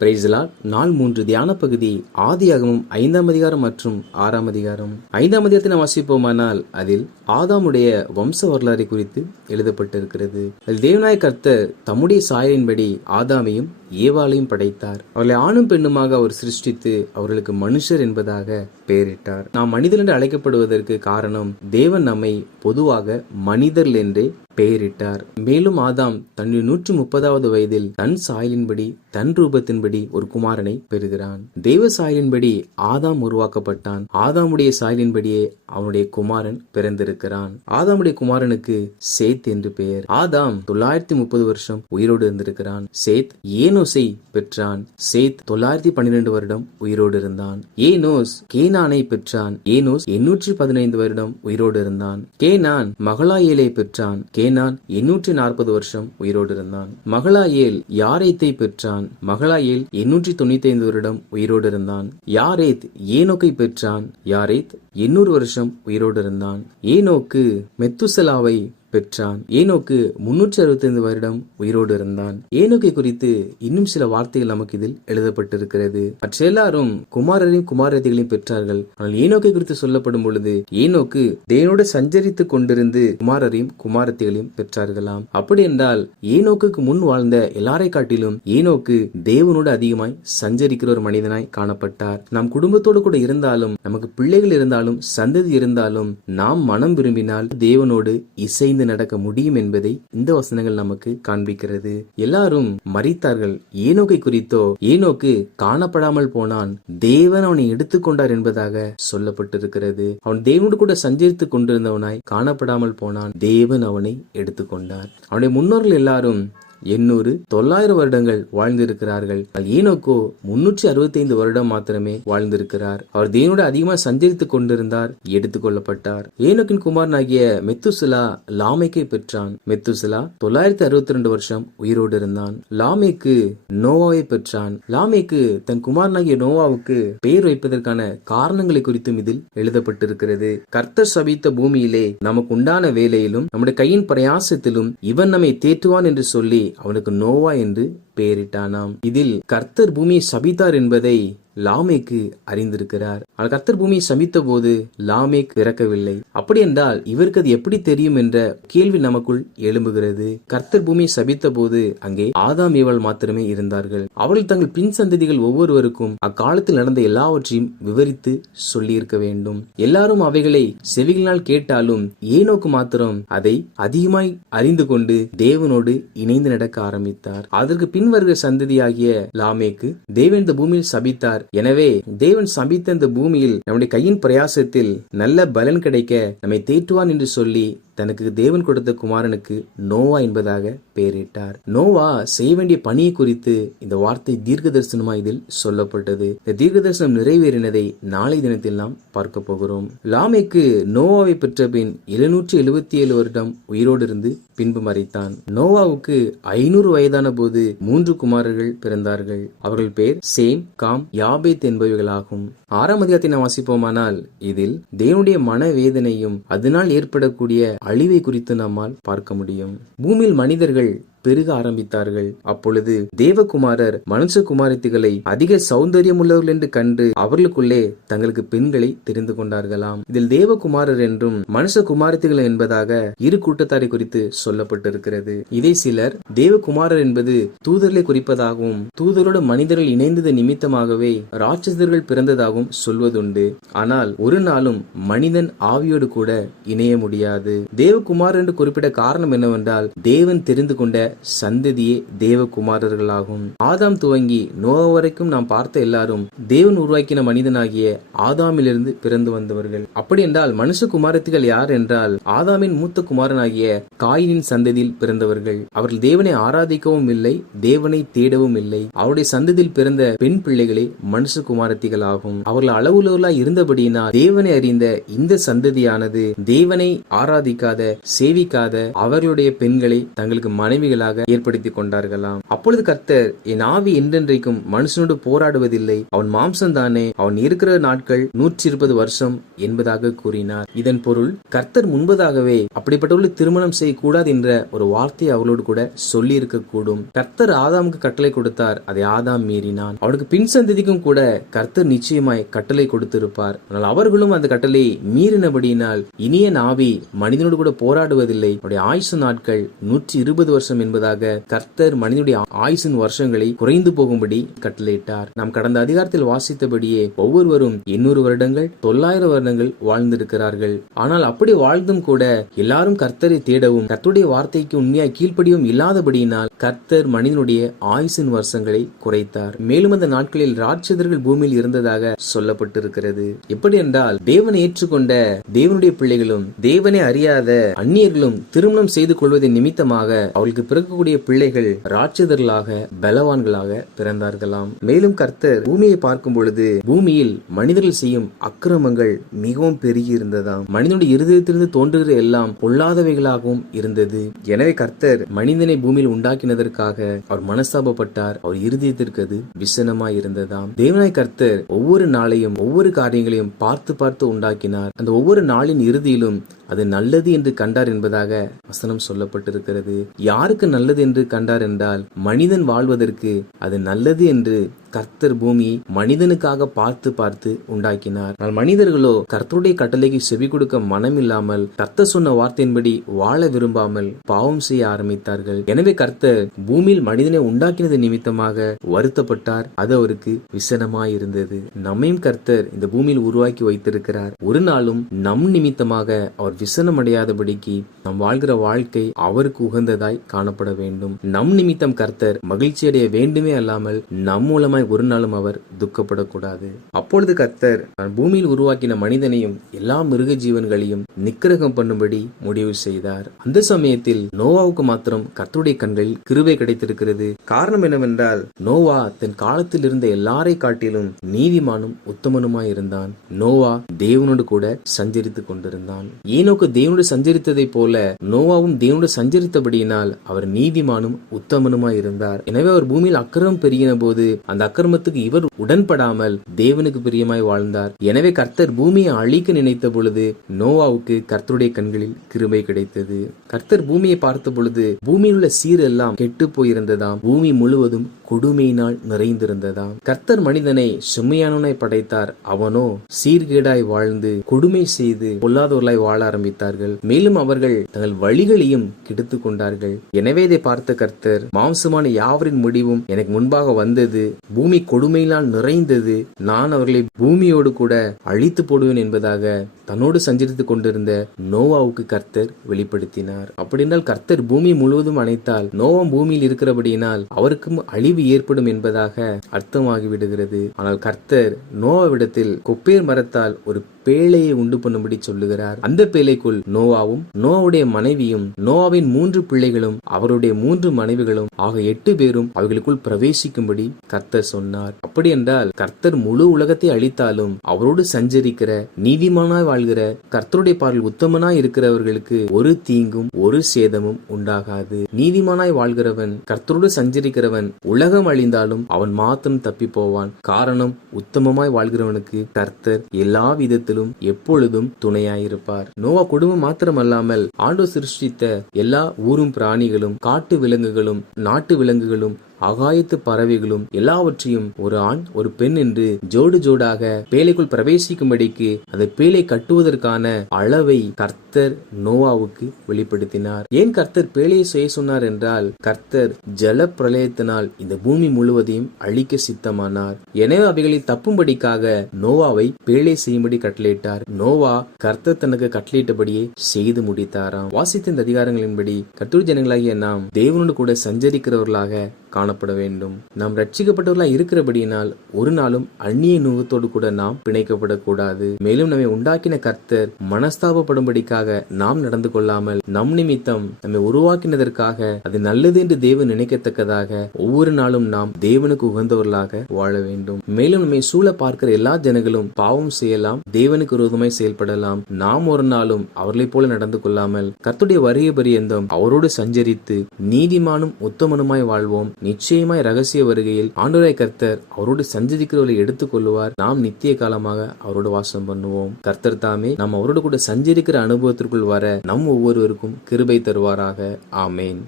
Praise the Lord. நாள் 3 தியான பகுதி ஆதியாகமம் 5ஆம் அதிகாரம் மற்றும் 6ஆம் அதிகாரம். 5ஆம் அதிகாரத்தை நாம் வாசிப்போமானால் அதில் ஆதாமுடைய வம்ச வரலாறை குறித்து எழுதப்பட்டிருக்கிறது. அதில் தேவனாய கர்த்தர் தம்முடைய சாயலின்படி ஆதாமையும் ஏவாளையும் படைத்தார். அவர்களை ஆணும் பெண்ணுமாக அவர் சிருஷ்டித்து அவர்களுக்கு மனுஷர் என்பதாக பெயரிட்டார். நாம் மனிதர் என்று அழைக்கப்படுவதற்கு காரணம் தேவன் நம்மை பொதுவாக மனிதர்கள் என்றே பெயரிட்டார். மேலும் ஆதாம் தன்னுடைய 130வது வயதில் தன் சாயலின்படி தன் ரூபத்தின்படி ஒரு குமாரனை பெறுகிறான். தெய்வ சாயலின்படி ஆதாம் உருவாக்கப்பட்டான். ஆதாமுடைய சாயலின்படியே அவனுடைய குமாரன் பிறந்திருக்கிறான். ஆதாமுடைய குமாரனுக்கு சேத் என்று பெயர். ஆதாம் 930 வருஷம் உயிரோடு இருந்திருக்கிறான். சேத் ஏனோசை பெற்றான். சேத் 912 வருடம் உயிரோடு இருந்தான். ஏனோஸ் கேனானை பெற்றான். ஏனோஸ் 815 வருடம் உயிரோடு இருந்தான். கேனான் மகலாயேலை பெற்றான். கேனான் 840 வருஷம் உயிரோடு இருந்தான். மகலாயேல் யாரேத்தை பெற்றான். மகலாயேல் 895 வருடம் உயிரோடு இருந்தான். யாரேத் ஏனோக்கை பெற்றான். யாரேத் 800 வருஷம் உயிரோடு இருந்தான். ஏனோக்கு மெத்துசலாவை பெற்றான். ஏனோக்கு 365 வருடம் உயிரோடு இருந்தான். ஏனோக்கை குறித்து இன்னும் சில வார்த்தைகள் நமக்கு இதில் எழுதப்பட்டிருக்கிறது. மற்ற எல்லாரும் குமாரரையும் குமாரத்திகளையும் பெற்றார்கள். ஆனால் ஏனோக்கை குறித்து சொல்லப்படும் பொழுது ஏனோக்கு தேவனோடு சஞ்சரித்துக் கொண்டிருந்து குமாரரையும் குமாரத்திகளையும் பெற்றார்களாம். அப்படி என்றால் ஏனோக்கு முன் வாழ்ந்த எல்லாரை காட்டிலும் ஏனோக்கு தேவனோடு அதிகமாய் சஞ்சரிக்கிற ஒரு மனிதனாய் காணப்பட்டார். நாம் குடும்பத்தோடு கூட இருந்தாலும் நமக்கு பிள்ளைகள் இருந்தாலும் சந்ததி இருந்தாலும் நாம் மனம் விரும்பினால் தேவனோடு இசைந்து நடக்க முடியும் என்பதை இந்த வசனங்கள் நமக்கு காண்பிக்கிறது. எல்லாரும் மரித்தார்கள். ஏனோக்கை குறித்தோ ஏனோக்கு காணப்படாமல் போனான், தேவன் அவனை எடுத்துக்கொண்டார் என்பதாக சொல்லப்பட்டிருக்கிறது. அவன் தேவனோடு கூட சஞ்சரித்துக் கொண்டிருந்தவனாய் காணப்படாமல் போனான். தேவன் அவனை எடுத்துக்கொண்டார். அவனுடைய முன்னோர்கள் எல்லாரும் 800 900 வருடங்கள் வாழ்ந்திருக்கிறார்கள். ஏனோக்கோ 365 வருடம் மாத்திரமே வாழ்ந்திருக்கிறார். அவர் தேவனோடு அதிகமாக சஞ்சரித்துக் கொண்டிருந்தார், எடுத்துக் கொள்ளப்பட்டார். ஏனோக்கின் குமாரனாகிய மெத்துசலா லாமேக்கை பெற்றான். மெத்துசலா 962 வருஷம் உயிரோடு இருந்தான். லாமேக்கு நோவாவை பெற்றான். லாமேக்கு தன் குமாரனாகிய நோவாவுக்கு பெயர் வைப்பதற்கான காரணங்களை குறித்தும் இதில் எழுதப்பட்டிருக்கிறது. கர்த்தர் சபித்த பூமியிலே நமக்கு உண்டான வேலையிலும் நம்முடைய கையின் பிரயாசத்திலும் இவன் நம்மை தேற்றுவான் என்று சொல்லி அவனுக்கு நோவா என்று பெயரிட்டானாம். இதில் கர்த்தர் பூமியை சபித்தார் என்பதை லாமேக்கு அறிந்திருக்கிறார். ஆனால் கர்த்தர் பூமியை சபித்த போது லாமேக் பிறக்கவில்லை. அப்படி என்றால் இவருக்கு அது எப்படி தெரியும் என்ற கேள்வி நமக்குள் எழும்புகிறது. கர்த்தர் பூமியை சபித்த போது அங்கே ஆதாம் ஏவாள் மாத்திரமே இருந்தார்கள். அவர்கள் தங்கள் பின் சந்ததிகள் ஒவ்வொருவருக்கும் அக்காலத்தில் நடந்த எல்லாவற்றையும் விவரித்து சொல்லி இருக்க வேண்டும். எல்லாரும் அவைகளை செவிகளினால் கேட்டாலும் ஏனோக்கு மாத்திரம் அதை அதிகமாய் அறிந்து கொண்டு தேவனோடு இணைந்து நடக்க ஆரம்பித்தார். அதற்கு பின் வருகிற சந்ததியாகிய லாமேக்கு தேவன் இந்த பூமியில் சபித்தார், எனவே தேவன் சபித்த இந்த பூமியில் நம்முடைய கையின் பிரயாசத்தில் நல்ல பலன் கிடைக்க நம்மை தேற்றுவான் என்று சொல்லி தனக்கு தேவன் கொடுத்த குமாரனுக்கு நோவா என்பதாக பெயரிட்டார். நோவா செய்ய வேண்டிய பணியை குறித்து இந்த வார்த்தை தீர்க்க தரிசனமா இதில் சொல்லப்பட்டது. இந்த தீர்க்க தரிசனம் நிறைவேறினதை நாளை தினத்தில் நாம் பார்க்க போகிறோம். லாமேக்கு நோவாவை பெற்ற பின் 777 வருடம் உயிரோடு இருந்து பின்பு மரித்தான். நோவாவுக்கு 500 வயதான போது 3 குமாரர்கள் பிறந்தார்கள். அவர்கள் பேர் சேம், காம், யாபேத் என்பவைகளாகும். 6ஆம் அதிகாரத்தை நாம் வாசிப்போமானால் இதில் தேவனுடைய மனவேதனையும் அதனால் ஏற்படக்கூடிய அழிவை குறித்து நம்மால் பார்க்க முடியும். பூமியில் மனிதர்கள் பெருக ஆரம்பித்தார்கள். அப்பொழுது தேவகுமாரர் மனுஷ குமாரத்திகளை அதிக சௌந்தரியம் உள்ளவர்கள் என்று கண்டு அவர்களுக்குள்ளே தங்களுக்கு பெண்களை தெரிந்து கொண்டார்களாம். இதில் தேவகுமாரர் என்றும் மனுஷ குமாரத்திகள் என்பதாக இரு கூட்டத்தாரை குறித்து சொல்லப்பட்டிருக்கிறது. இதை சிலர் தேவகுமாரர் என்பது தூதர்களை குறிப்பதாகவும் தூதரோடு மனிதர்கள் இணைந்தது நிமித்தமாகவே ராட்சசர்கள் பிறந்ததாகவும் சொல்வதுண்டு. ஆனால் ஒரு நாளும் மனிதன் ஆவியோடு கூட இணைய முடியாது. தேவகுமாரர் என்று குறிப்பிட காரணம் என்னவென்றால் தேவன் தெரிந்து கொண்ட சந்ததியே தேவகுமாரர்களாகும். ஆதாம் துவங்கி நோவா வரைக்கும் நாம் பார்த்த எல்லாரும் தேவன் உருவாக்கின மனிதனாகிய ஆதாமிலிருந்து பிறந்து வந்தவர்கள். அப்படி என்றால் மனுஷ குமாரத்திகள் யார் என்றால் ஆதாமின் மூத்த குமாரனாகிய காயினின் சந்ததியில் பிறந்தவர்கள். அவர்கள் தேவனை ஆராதிக்கவும் இல்லை, தேவனை தேடவும் இல்லை. அவருடைய சந்ததியில் பிறந்த பெண் பிள்ளைகளே மனுஷ குமாரத்திகள் ஆகும். அவர்கள் அளவுள்ளவர்களாய் இருந்தபடியினால் தேவனை அறிந்த இந்த சந்ததியானது தேவனை ஆராதிக்காத சேவிக்காத அவர்களுடைய பெண்களை தங்களுக்கு மனைவிகள் பிள்ளைகளாக ஏற்படுத்திக் கொண்டார்களாம். அப்பொழுது கர்த்தர், என் ஆவி என்றென்றைக்கும் மனுஷனோடு போராடுவதில்லை, அவன் மாம்சம்தானே, அவன் இருக்கிற நாட்கள் 120 வருஷம் என்பதாக கூறினார். இதன் பொருள், கர்த்தர் முன்பதாகவே அப்படிப்பட்டவர்கள் திருமணம் செய்யக்கூடாது என்ற ஒரு வார்த்தையை அவர்களோடு கூட சொல்லி இருக்கக்கூடும். கர்த்தர் ஆதாமுக்கு கட்டளை கொடுத்தார், அதை ஆதாம் மீறினான். அவனுக்கு பின் சந்ததிக்கும் கூட கர்த்தர் நிச்சயமாய் கட்டளை கொடுத்திருப்பார். ஆனால் அவர்களும் அந்த கட்டளை மீறினபடியினால் இனிய ஆவி மனிதனோடு கூட போராடுவதில்லை, அவருடைய ஆயுசு நாட்கள் 120 வருஷம் என்பதாக கர்த்தர் மனிதனுடைய ஆயுசின் வருஷங்களை குறைந்து போகும்படி கட்டளையிட்டார். நாம் கடந்த அதிகாரத்தில் வாசித்தபடியே ஒவ்வொருவரும் 800 வருடங்கள் 900 வருடங்கள் வாழ்ந்திருக்கிறார்கள். ஆனால் அப்படி வாழ்ந்தும் கூட எல்லாரும் கர்த்தரை தேடவும் கர்த்தருடைய வார்த்தைக்கு உண்மையாய் கீழ்ப்படியும் இல்லாதபடியினால் கர்த்தர் மனிதனுடைய ஆயுசின் வருஷங்களை குறைத்தார். மேலும் அந்த நாட்களில் ராட்சதர்கள் பூமியில் இருந்ததாக சொல்லப்பட்டிருக்கிறது. எப்படி என்றால், தேவனை ஏற்றுக்கொண்ட தேவனுடைய பிள்ளைகளும் தேவனை அறியாத அந்நியர்களும் திருமணம் செய்து கொள்வதன் நிமித்தமாக அவர்களுக்கு பிறக்கக்கூடிய பிள்ளைகள் ராட்சதர்களாக பலவான்களாக பிறந்தார்களாம். மேலும் கர்த்தர் பூமியை பார்க்கும் பொழுது பூமியில் மனிதர்கள் செய்யும் அக்கிரமங்கள் மிகவும் பெருகி இருந்ததாம். மனிதனுடைய இருதயத்திலிருந்து தோன்றுகிற எல்லாம் பொல்லாதவைகளாகவும் இருந்தது. எனவே கர்த்தர் மனிதனை பூமியில் உண்டாக்கினதற்காக அவர் மனஸ்தாபப்பட்டார். அவர் இருதயத்திற்கு அது விசனமாய் இருந்ததாம். தேவனாய் கர்த்தர் ஒவ்வொரு நாளையும் ஒவ்வொரு காரியங்களையும் பார்த்து பார்த்து உண்டாக்கினார். அந்த ஒவ்வொரு நாளின் இறுதியிலும் அது நல்லது என்று கண்டார் என்பதாக வசனம் சொல்லப்பட்டிருக்கிறது. யாருக்கு நல்லது என்று கண்டார் என்றால், மனிதன் வாழ்வதற்கு அது நல்லது என்று கர்த்தர் பூமியை மனிதனுக்காக பார்த்து பார்த்து உண்டாக்கினார். ஆனால் மனிதர்களோ கர்த்தருடைய கட்டளைக்கு செவி கொடுக்க மனம் இல்லாமல் கர்த்தர் சொன்ன வார்த்தையின்படி வாழ விரும்பாமல் பாவம் செய்ய ஆரம்பித்தார்கள். எனவே கர்த்தர் பூமியில் மனிதனை உண்டாக்கினது நிமித்தமாக வருத்தப்பட்டார். அது அவருக்கு விசனமாய் இருந்தது. நம்மையும் கர்த்தர் இந்த பூமியில் உருவாக்கி வைத்திருக்கிறார். ஒரு நாளும் நம் நிமித்தமாக அவர் விசனம் அடையாதபடிக்கு நம் வாழ்கிற வாழ்க்கை அவருக்கு உகந்ததாய் காணப்பட வேண்டும். நம் நிமித்தம் கர்த்தர் மகிழ்ச்சி அடைய வேண்டுமே அல்லாமல் நம் மூலமாய் ஒரு நாளும் அவர் துக்கப்படக்கூடாது. அப்பொழுது கர்த்தர் பூமியில் உருவாக்கின மனிதனையும் எல்லா மிருக ஜீவன்களையும் நிக்கிரகம் பண்ணும்படி முடிவு செய்தார். அந்த சமயத்தில் நோவாவுக்கு மாத்திரம் கர்த்தருடைய கண்களில் கிருபை கிடைத்திருக்கிறது. காரணம் என்னவென்றால், நோவா தன் காலத்தில் இருந்த எல்லாரை காட்டிலும் நீதிமானும் உத்தமனுமாய் இருந்தான். நோவா தேவனோடு கூட சஞ்சரித்துக் கொண்டிருந்தான். ஏனோக்கு தேவனோடு சஞ்சரித்ததை போல நோவாவும் தேவனோடு சஞ்சரித்தபடியினால் அவர் நீதிமானும் உத்தமனுமாய் இருந்தார். எனவே அவர் பூமியில் அக்கிரமம் பெருகின போது அந்த அக்கிரமத்துக்கு இவர் உடன்படாமல் தேவனுக்கு பிரியமாய் வாழ்ந்தார். எனவே கர்த்தர் பூமியை அழிக்க நினைத்த பொழுது நோவாவுக்கு கர்த்தருடைய கண்களில் கிருபை கிடைத்தது. கர்த்தர் பூமியை பார்த்த பொழுது பூமியில் உள்ள சீரெல்லாம் கெட்டு போயிருந்ததாம். பூமி முழுவதும் கொடுமையினால் நிறைந்திருந்ததாம். கர்த்தர் மனிதனை செம்மையானவனாய் படைத்தார். அவனோ சீர்கேடாய் வாழ்ந்து கொடுமை செய்து பொல்லாதவர்களாய் வாழ ஆரம்பித்தார்கள். மேலும் அவர்கள் தங்கள் வழிகளையும் கெடுத்துக் கொண்டார்கள். எனவே இதை பார்த்த கர்த்தர், மாம்சமான யாவரின் முடிவும் எனக்கு முன்பாக வந்தது, பூமி கொடுமையினால் நிறைந்தது, நான் அவர்களை பூமியோடு கூட அழித்து போடுவேன் என்பதாக தன்னோடு சஞ்சரித்துக் கொண்டிருந்த நோவாவுக்கு கர்த்தர் வெளிப்படுத்தினார். அப்படினால் கர்த்தர் பூமி முழுவதும் அணைத்தால் நோவா பூமியில் இருக்கிறபடியினால் அவருக்கும் அழிவு ஏற்படும் என்பதாக அர்த்தமாகிவிடுகிறது. ஆனால் கர்த்தர் நோவாவிடத்தில் கொப்பேர் மரத்தால் ஒரு பேழையை உண்டு பண்ணும்படி சொல்லுகிறார். அந்த பேழைக்குள் நோவாவும் நோவாவுடைய மனைவியும் நோவாவின் 3 பிள்ளைகளும் அவருடைய 3 மனைவிகளும் ஆக 8 பேரும் அவைகளுக்குள் பிரவேசிக்கும்படி கர்த்தர் சொன்னார். அப்படி என்றால் கர்த்தர் முழு உலகத்தை அழித்தாலும் அவரோடு சஞ்சரிக்கிற நீதிமானாய் வாழ்கிற கர்த்தருடைய பார்வையில் உத்தமனாய் இருக்கிறவர்களுக்கு ஒரு தீங்கும் ஒரு சேதமும் உண்டாகாது. நீதிமானாய் வாழ்கிறவன் கர்த்தரோடு சஞ்சரிக்கிறவன் உலகம் அழிந்தாலும் அவன் மாத்திரம் தப்பி போவான். காரணம், உத்தமமாய் வாழ்கிறவனுக்கு கர்த்தர் எல்லா விதத்திலும் எப்பொழுதும் துணையாயிருப்பார். நோவா குடும்பம் மாத்திரமல்லாமல் ஆண்டவர் சிருஷ்டித்த எல்லா ஊரும் பிராணிகளும் காட்டு விலங்குகளும் நாட்டு விலங்குகளும் ஆகாயத்து பறவைகளும் எல்லாவற்றையும் ஒரு ஆண் ஒரு பெண் என்று ஜோடு ஜோடாக பேழைக்குள் பிரவேசிக்கும்படிக்கு அந்த பேழை கட்டுவதற்கான அளவை கர்த்தர் நோவாவுக்கு வெளிப்படுத்தினார். ஏன் கர்த்தர் பேழையை செய்ய சொன்னார் என்றால், கர்த்தர் ஜல பிரளயத்தினால் இந்த பூமி முழுவதையும் அழிக்க சித்தமானார். எனவே அவைகளை தப்பும்படிக்காக நோவாவை பேழை செய்யும்படி கட்டளையிட்டார். நோவா கர்த்தர் தனக்கு கட்டளையிட்டபடியே செய்து முடித்தாராம். வாசித்த இந்த அதிகாரங்களின்படி கர்த்தர் ஜனங்களாகிய நாம் தேவனோடு கூட சஞ்சரிக்கிறவர்களாக காணப்பட வேண்டும். நாம் ரட்சிக்கப்பட்டவர்களாய் இருக்கிறபடியினால் ஒரு நாளும் அந்நிய நுகத்தோடு கூட நாம் பிணைக்கப்படக்கூடாது. மேலும் நம்மை உண்டாக்கின கர்த்தர் மனஸ்தாபப்படும்படிக்காக நாம் நடந்து கொள்ளாமல் நம் நிமித்தம் நம்மை உருவாக்கினதற்காக அது நல்லது என்று தேவன் நினைக்கத்தக்கதாக ஒவ்வொரு நாளும் நாம் தேவனுக்கு உகந்தவர்களாக வாழ வேண்டும். மேலும் நம்மை சூழ பார்க்கிற எல்லா ஜனங்களும் பாவம் செய்யலாம், தேவனுக்கு விரோதமாய் செயல்படலாம். நாம் ஒரு நாளும் அவர்களைப் போல நடந்து கொள்ளாமல் கர்த்தருடைய வருகை பரியந்தம் அவரோடு சஞ்சரித்து நீதிமானும் உத்தமனுமாய் வாழ்வோம். நிச்சயமாய் ரகசிய வருகையில் ஆண்டவராய் கர்த்தர் அவரோடு சஞ்சரிக்கிறவர்களை எடுத்துக் கொள்வார். நாம் நித்திய காலமாக அவரோடு வாசம் பண்ணுவோம். கர்த்தர் தாமே நாம் அவரோடு கூட சஞ்சரிக்கிற அனுபவத்திற்குள் வர நம் ஒவ்வொருவருக்கும் கிருபை தருவாராக. ஆமேன்.